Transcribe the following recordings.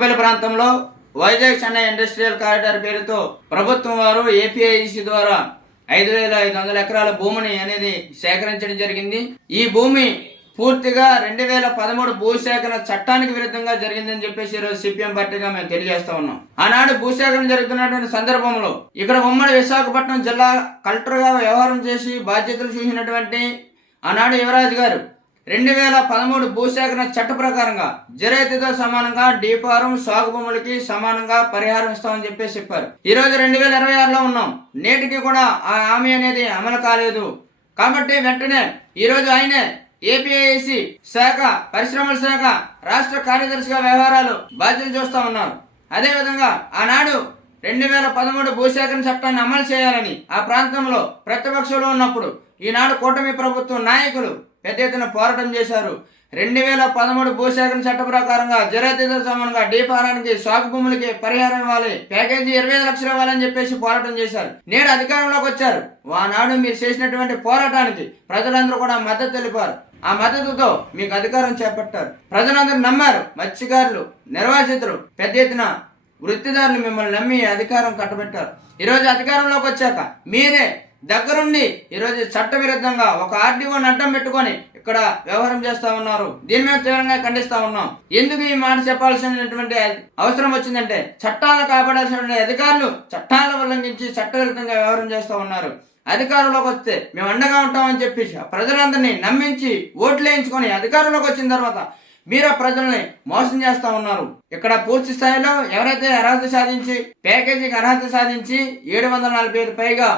నక్కపల్లి ప్రాంతంలో Vizag Chennai industrial corridor పేరుతో ప్రభుత్వం వారు ఏపీఐసి ద్వారా 5,500 ఎకరాల భూమిని అనేది సేకరించడం జరిగింది. ఈ భూమి పూర్తిగా 2013 భూసేకరణ చట్టానికి విరుద్ధంగా జరిగిందని చెప్పేసి ఈరోజు సిపిఎం పార్టీగా మేము తెలియజేస్తా ఉన్నాం. ఆనాడు భూసేకరణ జరుగుతున్నటువంటి సందర్భంలో ఇక్కడ ఉమ్మడి విశాఖపట్నం జిల్లా కలెక్టర్గా వ్యవహారం చేసి బాధ్యతలు చూసినటువంటి ఆనాడు యువరాజు గారు 2013 భూసేకరణ చట్ట ప్రకారంగా జిరైతుతో సమానంగా డీఫారం సాగు భూములకి సమానంగా పరిహారం ఇస్తామని చెప్పేసి చెప్పారు. ఈ రోజు 2026లో ఉన్నాం. నేటికి కూడా ఆ హామీ అనేది అమలు కాలేదు. కాబట్టి వెంటనే ఈరోజు ఆయనే ఏపీఐసి శాఖ పరిశ్రమల శాఖ రాష్ట్ర కార్యదర్శిగా వ్యవహారాలు బాధ్యతలు చూస్తా ఉన్నారు. అదేవిధంగా ఆనాడు 2013 భూసేకరణ చట్టాన్ని అమలు చేయాలని ఆ ప్రాంతంలో ప్రతిపక్షంలో ఉన్నప్పుడు ఈనాడు కూటమి ప్రభుత్వం నాయకులు పెద్ద ఎత్తున పోరాటం చేశారు. 2013 భూసేకరణ చట్ట ప్రకారంగా జిరైతుతో సమానంగా డీఫారానికి సాగు భూములకి పరిహారం ఇవ్వాలి, ప్యాకేజీ 25 లక్షలు ఇవ్వాలని చెప్పేసి పోరాటం చేశారు. నేడు అధికారంలోకి వచ్చారు. ఆనాడు మీరు చేసినటువంటి పోరాటానికి ప్రజలందరూ కూడా మద్దతు తెలిపారు. ఆ మద్దతుతో మీకు అధికారం చేపట్టారు. ప్రజలందరూ నమ్మారు. మత్స్యకారులు, నిర్వాసితులు, పెద్ద ఎత్తున వృత్తిదారులు మిమ్మల్ని నమ్మి అధికారం కట్టబెట్టారు. ఈరోజు అధికారంలోకి వచ్చాక మీరే దగ్గరుండి ఈరోజు చట్టవిరుద్ధంగా ఒక ఆర్డీఓని అడ్డం పెట్టుకొని ఇక్కడ వ్యవహారం చేస్తా ఉన్నారు. దీని మీద తీవ్రంగా ఖండిస్తా ఉన్నాం. ఎందుకు ఈ మాట చెప్పాల్సినటువంటి అవసరం వచ్చిందంటే చట్టాలను కాపాడాల్సినటువంటి అధికారులు చట్టాలను ఉల్లంఘించి చట్టవిరుద్ధంగా వ్యవహారం చేస్తా ఉన్నారు. అధికారంలోకి వస్తే మేము అండగా ఉంటామని చెప్పేసి ప్రజలందరినీ నమ్మించి ఓట్లు వేయించుకొని అధికారంలోకి వచ్చిన తర్వాత మీరు ప్రజల్ని మోసం చేస్తా ఉన్నారు. ఇక్కడ పూర్తి స్థాయిలో ఎవరైతే అర్హత సాధించి ప్యాకేజీకి అర్హత సాధించి 745 పైగా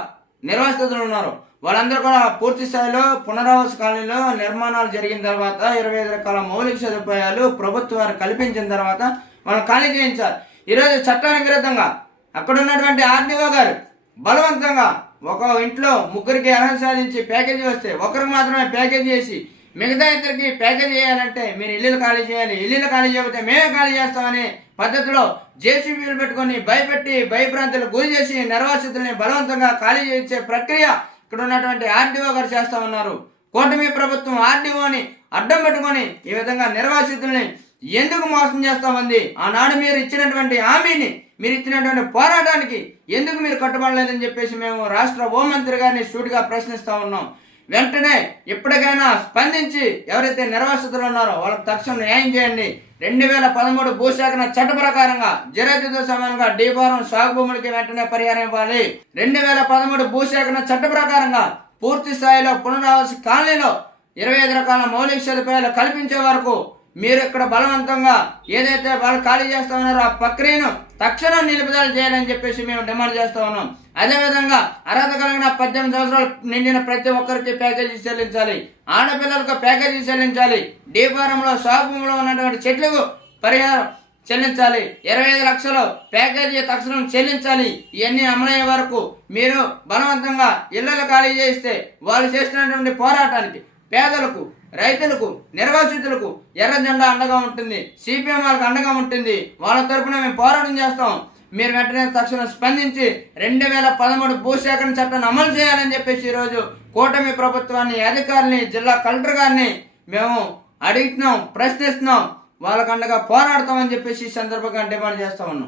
నిర్వాసితులు ఉన్నారు. వాళ్ళందరూ కూడా పూర్తి స్థాయిలో పునరావాస కాలనీలో నిర్మాణాలు జరిగిన తర్వాత 25 రకాల మౌలిక సదుపాయాలు ప్రభుత్వం వారు కల్పించిన తర్వాత వాళ్ళని ఖాళీ చేయించారు. ఈరోజు చట్టానికి విరుద్ధంగా అక్కడ ఉన్నటువంటి ఆర్డీఓ గారు బలవంతంగా ఒక ఇంట్లో ముగ్గురికి అర్హత సాధించి ప్యాకేజీ వస్తే ఒకరికి మాత్రమే ప్యాకేజీ చేసి మిగతా ఇద్దరికి ప్యాకేజీ చేయాలంటే మీరు ఇల్లులు ఖాళీ చేయాలి, ఇల్లులు ఖాళీ చేయకపోతే మేమే ఖాళీ చేస్తామనే పద్ధతిలో జేసీబీలు పెట్టుకొని భయపెట్టి భయభ్రాంతులు గురి చేసి నిర్వాసితుల్ని బలవంతంగా ఖాళీ చేయించే ప్రక్రియ ఇక్కడ ఉన్నటువంటి ఆర్డీఓ గారు చేస్తా ఉన్నారు. కూటమి ప్రభుత్వం ఆర్డీఓని అడ్డం పెట్టుకొని ఈ విధంగా నిర్వాసితుల్ని ఎందుకు మోసం చేస్తామంది? ఆనాడు మీరు ఇచ్చినటువంటి హామీని, మీరు ఇచ్చినటువంటి పోరాటానికి ఎందుకు మీరు కట్టుబడలేదని చెప్పేసి మేము రాష్ట్ర హోంమంత్రి గారిని సూటిగా ప్రశ్నిస్తా ఉన్నాం. వెంటనే ఎప్పటికైనా స్పందించి ఎవరైతే నిర్వాసితులు ఉన్నారో వాళ్ళకి తక్షణం న్యాయం చేయండి. 2013 భూసేకరణ చట్ట ప్రకారంగా జిరైతుతో సమానంగా డీఫారం సాగు భూములకి వెంటనే పరిహారం ఇవ్వాలి. 2013 భూసేకరణ చట్ట ప్రకారంగా పూర్తి స్థాయిలో పునరావాస కాలనీలో 25 రకాల మౌలిక సదుపాయాలు కల్పించే వరకు మీరు ఇక్కడ బలవంతంగా ఏదైతే వాళ్ళు ఖాళీ చేస్తా ఉన్నారో ఆ ప్రక్రియను తక్షణం నిలుపుదల చేయాలని చెప్పేసి మేము డిమాండ్ చేస్తా ఉన్నాం. అదేవిధంగా అర్హత కలిగిన 18 సంవత్సరాలు నిండిన ప్రతి ఒక్కరికి ప్యాకేజీ చెల్లించాలి, ఆడపిల్లలకు ప్యాకేజీ చెల్లించాలి, డీఫారంలో సాగు భూమిలో ఉన్నటువంటి చెట్లకు పరిహారం చెల్లించాలి, 25 లక్షలు ప్యాకేజీ తక్షణం చెల్లించాలి. ఇవన్నీ అమలయ్యే వరకు మీరు బలవంతంగా ఇళ్లను ఖాళీ చేస్తే వాళ్ళు చేస్తున్నటువంటి పోరాటానికి పేదలకు, రైతులకు, నిర్వాసితులకు ఎర్ర జెండా అండగా ఉంటుంది, సిపిఎం వాళ్ళకి అండగా ఉంటుంది. వాళ్ళ తరఫున మేము పోరాటం చేస్తాం. మీరు వెంటనే తక్షణం స్పందించి 2013 భూసేకరణ చట్టాన్ని అమలు చేయాలని చెప్పేసి ఈరోజు కూటమి ప్రభుత్వాన్ని, అధికారుల్ని, జిల్లా కలెక్టర్ గారిని మేము అడుగుతున్నాం, ప్రశ్నిస్తున్నాం. వాళ్ళకు అండగా పోరాడతామని చెప్పేసి ఈ సందర్భంగా డిమాండ్ చేస్తా ఉన్నాం.